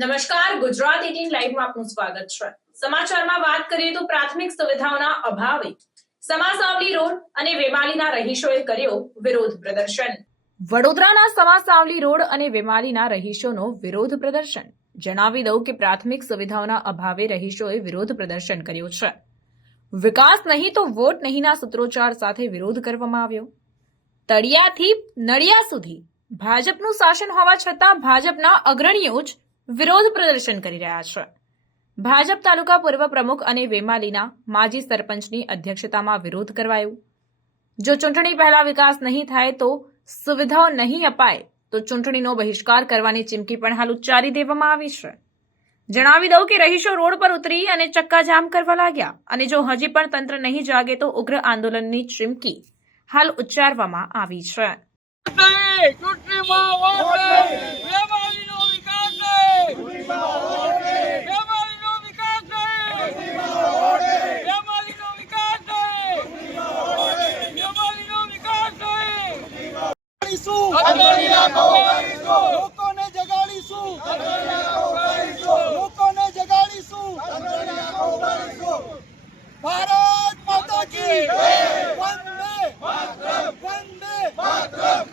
નમસ્કાર, ગુજરાત એટીન લાઈવમાં આપનું સ્વાગત છે. સમાચારમાં વાત કરીએ તો પ્રાથમિક સુવિધાઓના અભાવે સમાસાવલી રોડ અને વેમાલીના રહીશોએ કર્યો વિરોધ પ્રદર્શન. વડોદરાના સમાસાવલી રોડ અને વેમાલીના રહીશોનો વિરોધ પ્રદર્શન. જણાવી દઉં કે પ્રાથમિક સુવિધાઓના અભાવે રહીશોએ વિરોધ પ્રદર્શન કર્યો છે. વિકાસ નહીં તો વોટ નહીંના સૂત્રોચ્ચાર સાથે વિરોધ કરવામાં આવ્યો. તળિયાથી નળિયા સુધી ભાજપનું શાસન હોવા છતાં ભાજપના અગ્રણીઓ જ વિરોધ પ્રદર્શન કરી રહ્યા છે. ભાજપ તાલુકા પૂર્વ પ્રમુખ અને વેમાલીના માજી સરપંચની અધ્યક્ષતામાં વિરોધ કરવાયો. જો ચૂંટણી પહેલા વિકાસ નહીં થાય તો સુવિધાઓ નહીં અપાય, તો ચૂંટણીનો બહિષ્કાર કરવાની ચીમકી પણ હાલ ઉચ્ચારી દેવામાં આવી છે. જણાવી દઉં કે રહીશો રોડ પર ઉતરી અને ચક્કાજામ કરવા લાગ્યા અને જો હજી પણ તંત્ર નહીં જાગે તો ઉગ્ર આંદોલનની ચીમકી હાલ ઉચ્ચારવામાં આવી છે. ચૂંટણીમાં ઉગાડીશું લોકોને જગાડીશું. લોકોને જગાડીશું. ભારત